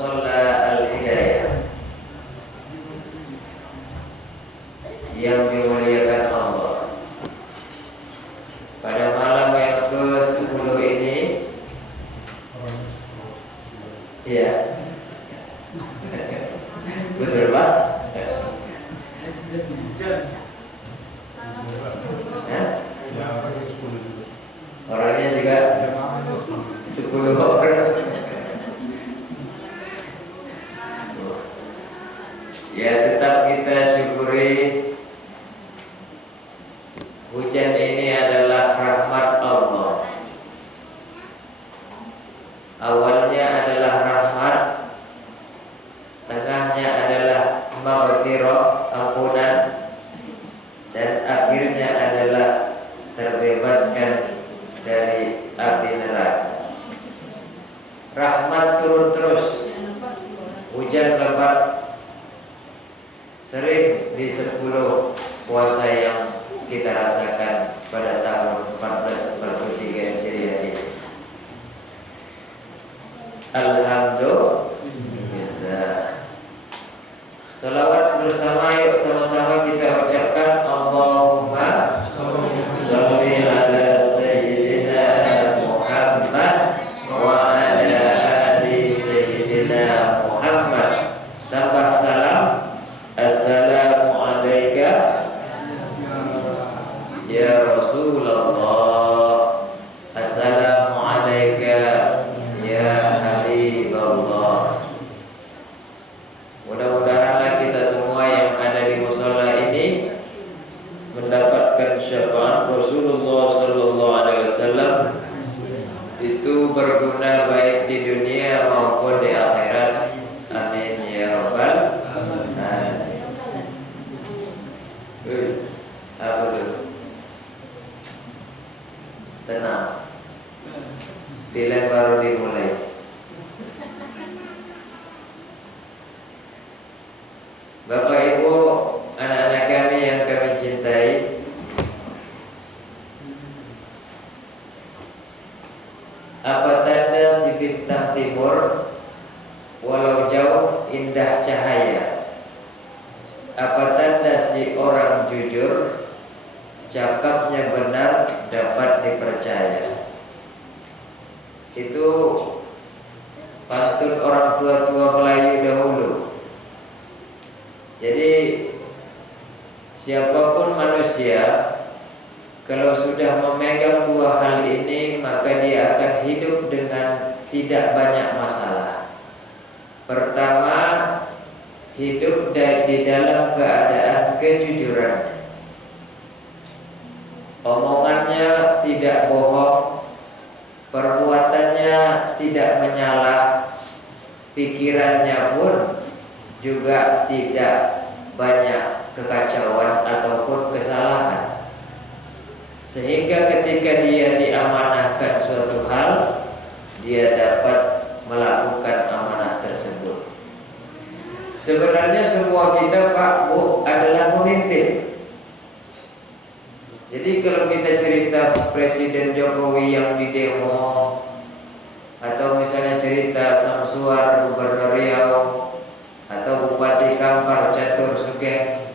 Musalla Al-Hidayah yang dimuliakan Allah. Pada malam yang ke-10 ini, ya, betul Pak? Orangnya juga 10 orang. Ya, tetap kita syukuri hujan ini adalah rahmat Allah. Awalnya adalah rahmat, tengahnya adalah maghfirah, ampunan, dan akhirnya adalah terbebaskan dari api neraka. Rahmat turun terus, hujan lebat, sering di 10 puasa yang kita rasakan pada tahun 1443 Hijriah ini. Alhamdulillah. Salawat bersama, yuk sama-sama kita ucapkan Allahumma sholli ala sayyidina Muhammad wa ala ali sayyidina Muhammad. Tambah salam, assalamu alayka ya Rasulullah, assalamu alayka ya Habibullah. Mudah-mudahanlah kita semua yang ada di mushola ini mendapatkan syafaat Rasulullah sallallahu alaihi wasallam, itu berguna baik di dunia maupun di akhirat. Amin ya rabbal alamin. Apa tuh? Tenang. Dilem baru dimulai. Bapak Ibu, anak-anak kami yang kami cintai, apa tanda si bintang timur walau jauh indah cahaya? Apa tanda si orang jujur cakapnya benar dapat dipercaya? Itu pantun orang tua-tua Melayu dahulu. Jadi siapapun manusia, kalau sudah memegang dua hal ini, maka dia akan hidup dengan tidak banyak masalah. Pertama, hidup di dalam keadaan kejujuran. Omongannya tidak bohong, perbuatannya tidak menyalah, pikirannya pun juga tidak banyak kekacauan ataupun kesalahan. Sehingga ketika dia diamanahkan suatu hal, dia dapat melakukan amanah tersebut. Sebenarnya semua kita Pak Bu adalah pemimpin. Jadi kalau kita cerita Presiden Jokowi yang di demo, atau misalnya cerita Samsuar Gubernur Riau, atau Bupati Kampar Catur Sugeng,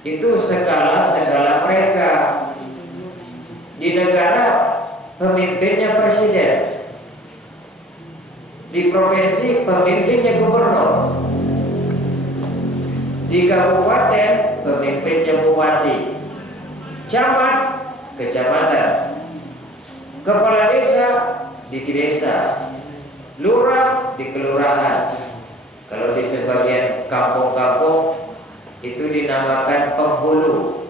itu skala mereka. Di negara pemimpinnya presiden, di provinsi pemimpinnya gubernur, di kabupaten pemimpinnya bupati, camat kecamatan, kepala desa di desa, lurah di kelurahan. Kalau di sebagian kampung-kampung itu dinamakan penghulu.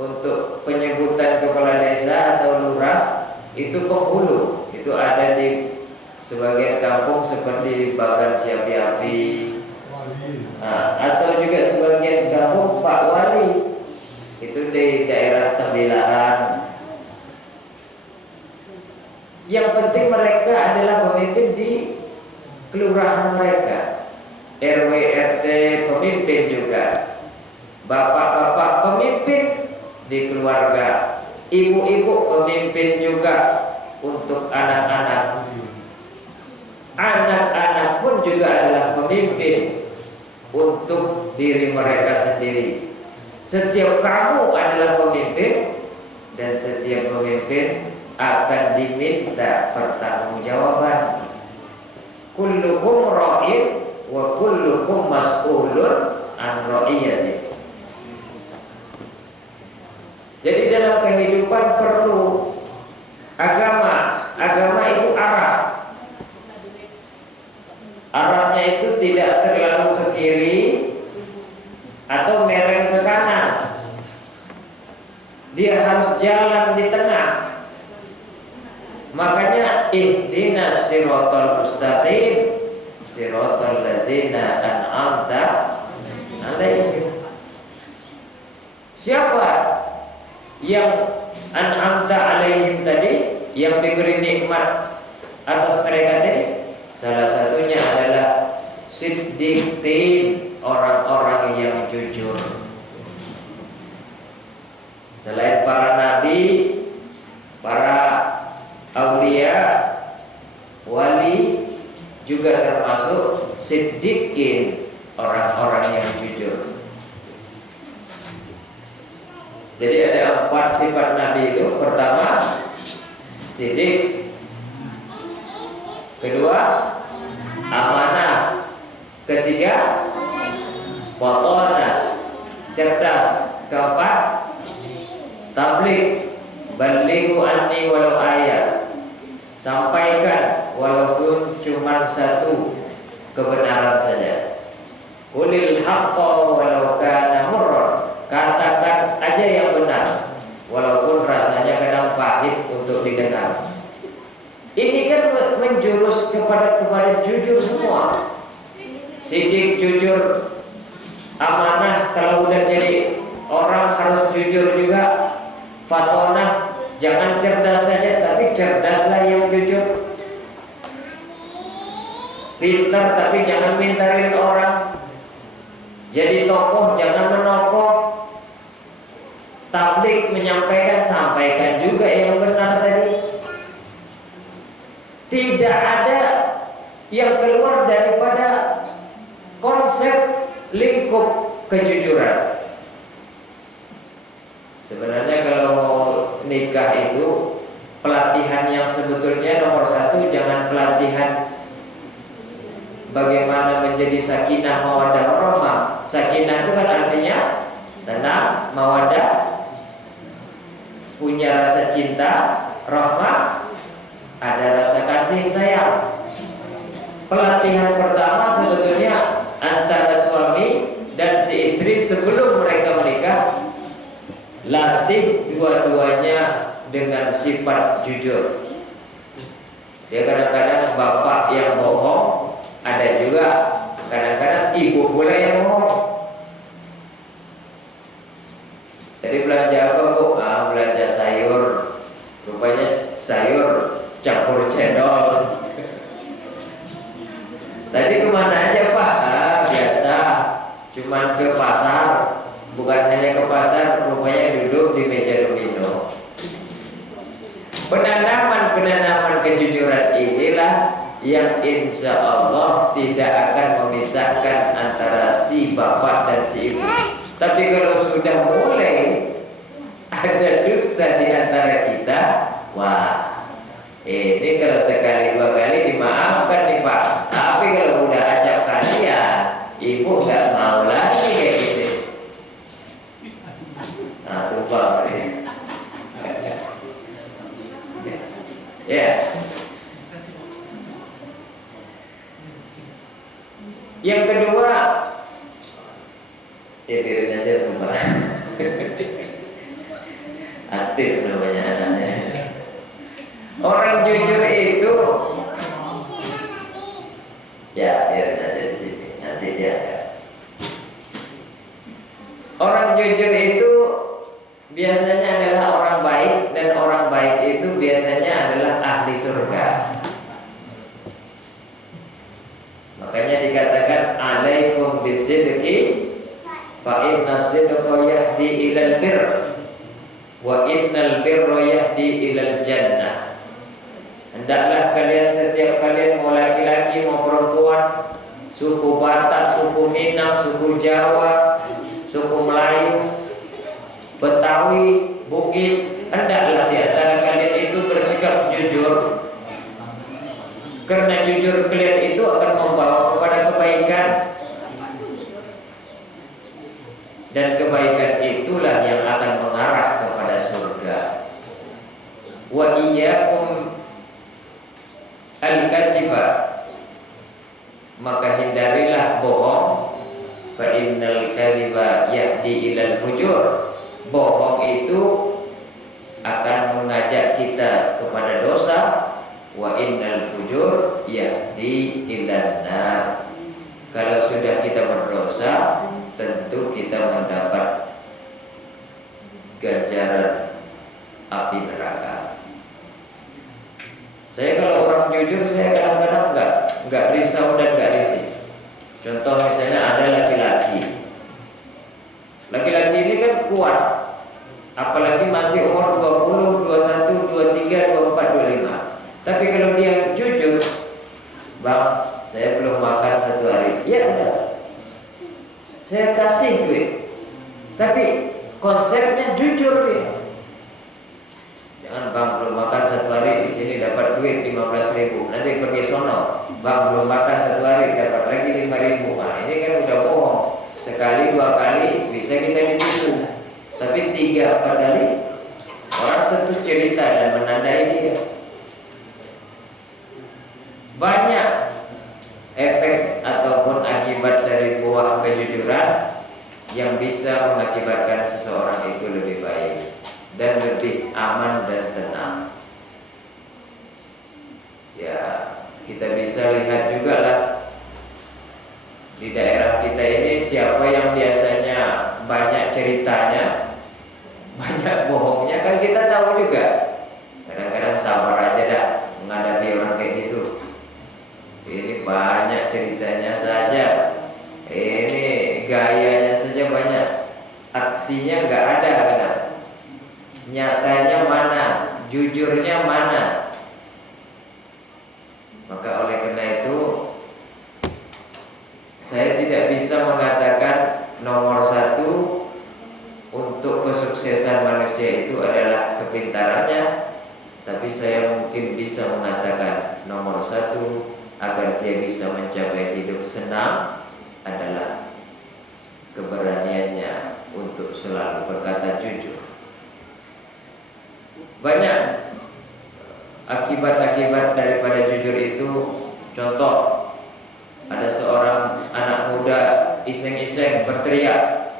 Untuk penyebutan kepala desa atau lurah itu penghulu. Itu ada di sebagian kampung seperti Bagan Siapi-api, atau juga sebagian kampung Pak Wali, itu di daerah Tembilahan. Yang penting mereka adalah pemimpin di kelurahan mereka, RW RT pemimpin juga, bapak-bapak pemimpin di keluarga, ibu-ibu pemimpin juga untuk anak-anak. Anak pun juga adalah pemimpin untuk diri mereka sendiri. Setiap kamu adalah pemimpin, dan setiap pemimpin akan diminta pertanggungjawaban. Kullukum ra'in wa kullukum mas'ulun an ra'iyati. Jadi dalam kehidupan perlu agama. Agama itu arah. Arahnya itu tidak terlalu ke kiri atau mereng ke kanan. Dia harus jalan di tengah. Makanya ihdinas siratal mustaqim siratal ladzina an'amta 'alaihim. Siapa yang an'amta 'alaihim tadi, yang diberi nikmat atas mereka tadi? Salah satunya adalah siddiqin, orang-orang yang jujur. Selain para nabi, para aulia, wali, juga termasuk siddiqin, orang-orang yang jujur. Jadi ada 4 sifat nabi itu. Pertama, siddiq. Kedua, amanah. Ketiga, fatonah, cerdas. Keempat, tabligh, balighu anni walau ayat, sampaikan walaupun cuma satu kebenaran saja. Qulil haqqa walau kana murran, katakan aja yang benar walaupun rasanya kadang pahit untuk didengar. Ini kan menjurus kepada jujur semua. Siddiq jujur, amanah, kalau udah jadi orang harus jujur juga. Fatonah, jangan cerdas saja tapi cerdaslah yang jujur. Pintar tapi jangan mintarin orang. Jadi tokoh jangan menokoh. Tabligh, menyampaikan, sampaikan juga yang benar tadi. Tidak ada yang keluar daripada konsep lingkup kejujuran. Sebenarnya kalau nikah itu pelatihan yang sebetulnya nomor 1, jangan pelatihan bagaimana menjadi sakinah mawaddah warahmah. Sakinah itu kan artinya tenang, mawaddah, punya rasa cinta, rahmah, ada rasa kasih sayang. Pelatihan pertama sebetulnya antara suami dan si istri sebelum mereka menikah, latih dua-duanya dengan sifat jujur. Ya, kadang-kadang bapak yang bohong, ada juga kadang-kadang ibu pula yang bohong. Jadi belanja apa bu? Belanja sayur. Rupanya sayur campur cendol. Tadi kemana aja pak? Biasa, cuman ke pasar. Bukan hanya ke pasar, rupanya duduk di meja domino. Penanaman kejujuran inilah yang insya Allah tidak akan memisahkan antara si bapak dan si ibu. Tapi kalau sudah mulai ada dusta di antara kita, wah, ini kalau sekali dua kali dimaafkan nih pak. Tapi kalau udah acap kali ya, ibu nggak mau lagi kayak gitu. Nah, tumpah ya. Yang kedua, ya biarin aja tumpah. Aktif namanya anaknya. Orang jujur itu, ya biarin aja di sini. Nanti dia. Orang jujur itu biasanya adalah orang baik, dan orang baik itu biasanya adalah ahli surga. Makanya dikatakan alaikum bisidqi fa inna sidqa yahdi ilal birr wa innal birra yahdi ilal jannah. Hendaklah kalian, setiap kalian, mau laki-laki mau perempuan, suku Batak, suku Minang, suku Jawa, suku Melayu, Betawi, Bugis, hendaklah di antara kalian itu bersikap jujur. Karena jujur kalian itu akan membawa kepada kebaikan. Dan kebaikan itulah yang akan mengarah kepada surga. Wa iyyakum al-kadziba, maka hindarilah bohong. Fa innal kadziba yahdi ilal fujur. Bohong itu akan mengajak kita kepada dosa. Wa innal fujur yahdi ilan nar. Kalau sudah kita berdosa, tentu kita mendapat ganjaran api neraka. Saya kalau orang jujur, saya kadang-kadang enggak risau dan enggak risih. Contoh misalnya ada laki-laki. Laki-laki ini kan kuat. Apalagi masih umur 20, 21, 23, 24, 25. Tapi kalau dia jujur, bang, saya belum makan 1 hari. Ya udah, saya kasih duit. Tapi konsepnya jujur dia. Jangan, bang, belum makan 1 hari, di sini dapat duit 15.000. Nanti pergi sono, bang, belum makan 1 hari, dapat lagi 5.000. Nah, ini kan udah bohong. Sekali 2 kali bisa kita ditipu. Tapi 3, 4 kali orang tentu cerita dan menandai dia. Banyak efek ataupun akibat dari buah kejujuran yang bisa mengakibatkan seseorang itu lebih baik dan lebih aman dan tenang. Ya, kita bisa lihat juga lah di daerah kita ini siapa yang biasanya banyak ceritanya, banyak bohongnya, kan kita tahu juga. Kadang-kadang sabar aja dah menghadapi orang kayak gitu. Ini banyak ceritanya saja, ini gayanya saja banyak, aksinya nggak ada kan? Nyatanya mana, jujurnya mana? Maka oleh karena itu saya tidak bisa mengatakan nomor 1 untuk kesuksesan manusia itu adalah kepintarannya, tapi saya mungkin bisa mengatakan nomor 1 agar dia bisa mencapai hidup senang adalah keberaniannya untuk selalu berkata jujur. Banyak akibat-akibat daripada jujur itu. Contoh, ada seorang anak muda iseng-iseng berteriak,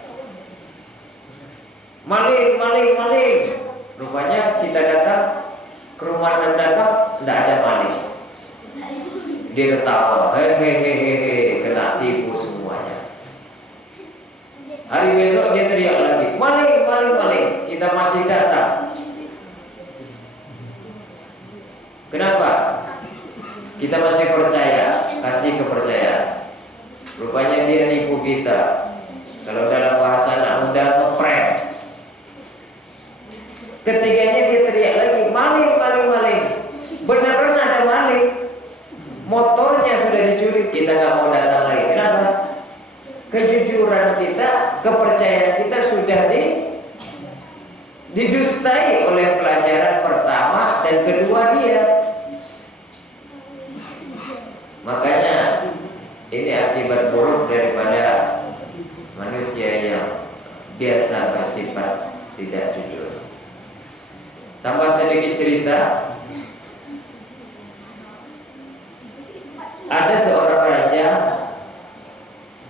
maling, maling, maling. Rupanya kita datang ke rumah dan datang, tidak ada maling. Dia ketawa, hehehe, kena tipu semuanya. Hari besok dia teriak lagi, maling, maling, maling. Kita masih datang. Kenapa? Kita masih percaya, kasih kepercayaan. Rupanya dia nipu kita. Kalau dalam bahasa anak muda, ngeprank. Ketiganya dia teriak lagi, maling, maling, maling. Beneran ada maling. Motornya sudah dicuri, kita nggak mau datang lagi. Kenapa? Kejujuran kita, kepercayaan kita sudah didustai oleh pelajaran pertama dan kedua dia. Makanya ini akibat buruk daripada manusia yang biasa bersifat tidak jujur. Tambah sedikit cerita. Ada seorang raja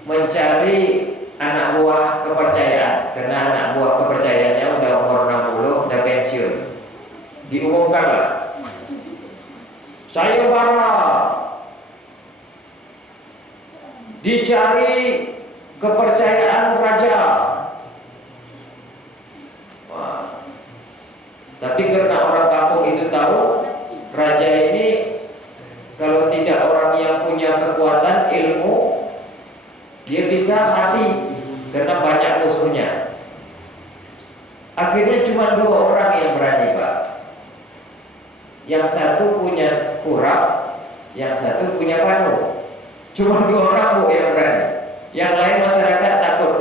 mencari anak buah kepercayaan, karena anak buah kepercayaannya udah umur 60, udah pensiun. Diumumkanlah, saya bara dicari kepercayaan raja. Wah. Tapi karena orang kampung itu tahu raja ini kalau tidak orang yang punya kekuatan ilmu, dia bisa mati karena banyak musuhnya. Akhirnya cuma 2 orang yang berani, Pak. yang satu punya kurap, yang satu punya panu. Cuma 2 orang Bu yang berani. Yang lain masyarakat takut.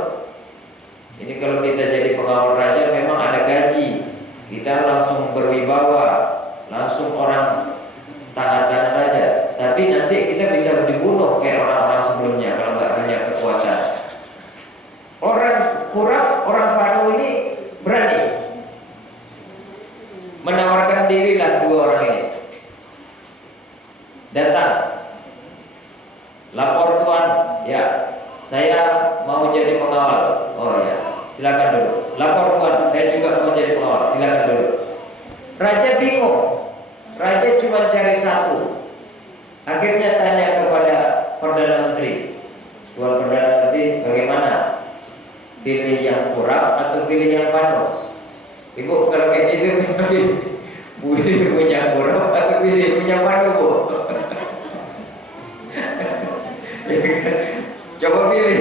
Ini kalau kita jadi pengawal raja memang ada gaji. Kita langsung berwibawa, langsung orang taatan raja. Tapi nanti kita bisa dibunuh kayak orang-orang sebelumnya kalau nggak punya kekuatan. Orang kurap, orang panu ini berani menawarkan dirilah 2 orang ini. Datang, lapor tuan, ya saya mau jadi pengawal. Oh ya, silakan dulu. Lapor tuan, saya juga mau jadi pengawal. Silakan dulu. Raja bingung. Raja cuma cari satu. Akhirnya tanya kepada Perdana Menteri. Tuan Perdana Menteri, bagaimana? Pilih yang kurap atau pilih yang panu? Ibu kalau kayak gitu pilih punya kurap atau pilih punya panu, Bu? Coba pilih.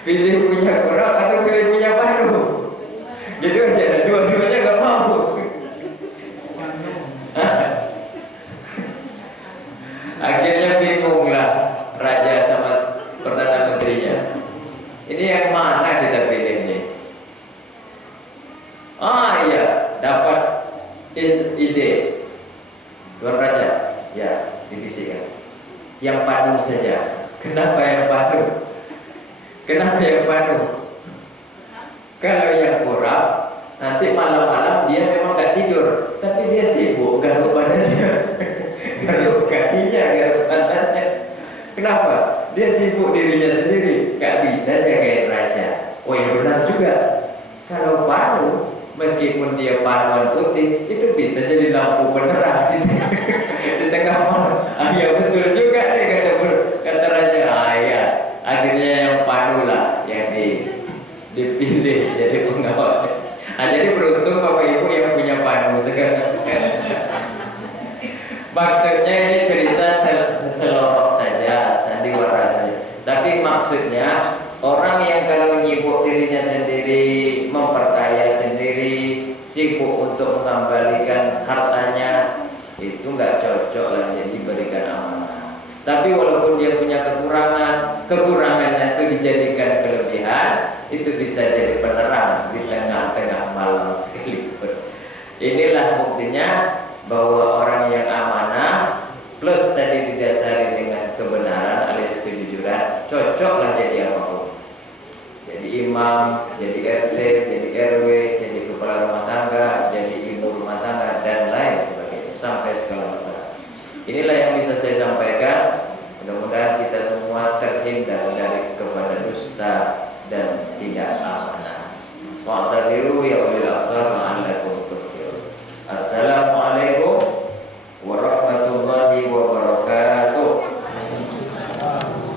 Pilih punya kurap atau pilih punya panu? Jadi aja dua-duanya gak mau. Akhirnya bingunglah raja sama Perdana Menterinya. Ini yang mana kita pilih nih? Ah iya, dapat ide. Tuan Raja, ya dibisikkan. Yang padu saja. Kenapa yang padu? Kenapa yang padu? Kalau yang kurap, nanti malam-malam dia memang gak tidur, tapi dia sibuk garuk badannya, garuk kakinya, garuk pantatnya. Kenapa? Dia sibuk dirinya sendiri, gak bisa jagain raja. Oh ya benar juga. Kalau panu, meskipun dia panuan putih, itu bisa jadi lampu penerang gitu. Di tengah malam. Ah ya betul juga nih kata raja. Ah ya, akhirnya yang panu lah yang dipilih jadi pengawal. Ah jadi beruntung Bapak Ibu yang punya panu sekarang. Maksudnya ini cerita selorok saja, sandiwara saja. Tapi maksudnya orang yang kalau menyibuk dirinya sendiri, memperkaya sendiri, sibuk untuk mengembalikan hartanya, itu nggak cocok lah jadi berikan amanah. Tapi walaupun dia punya kekurangan, kekurangannya itu dijadikan kelebihan, itu bisa jadi penerang di tengah-tengah malam sekalipun. Inilah buktinya bahwa orang yang amanah plus tadi didasari dengan kebenaran alias kejujuran, cocoklah jadi apapun. Jadi imam, jadi RT, jadi RW, jadi kepala rumah tangga, jadi ibu rumah tangga dan lain sebagainya sampai skala besar. Inilah yang bisa saya sampaikan. Mudah-mudahan kita semua terhindar dari kepada dusta dan tidak amanah. Wa'tadiru ya ulil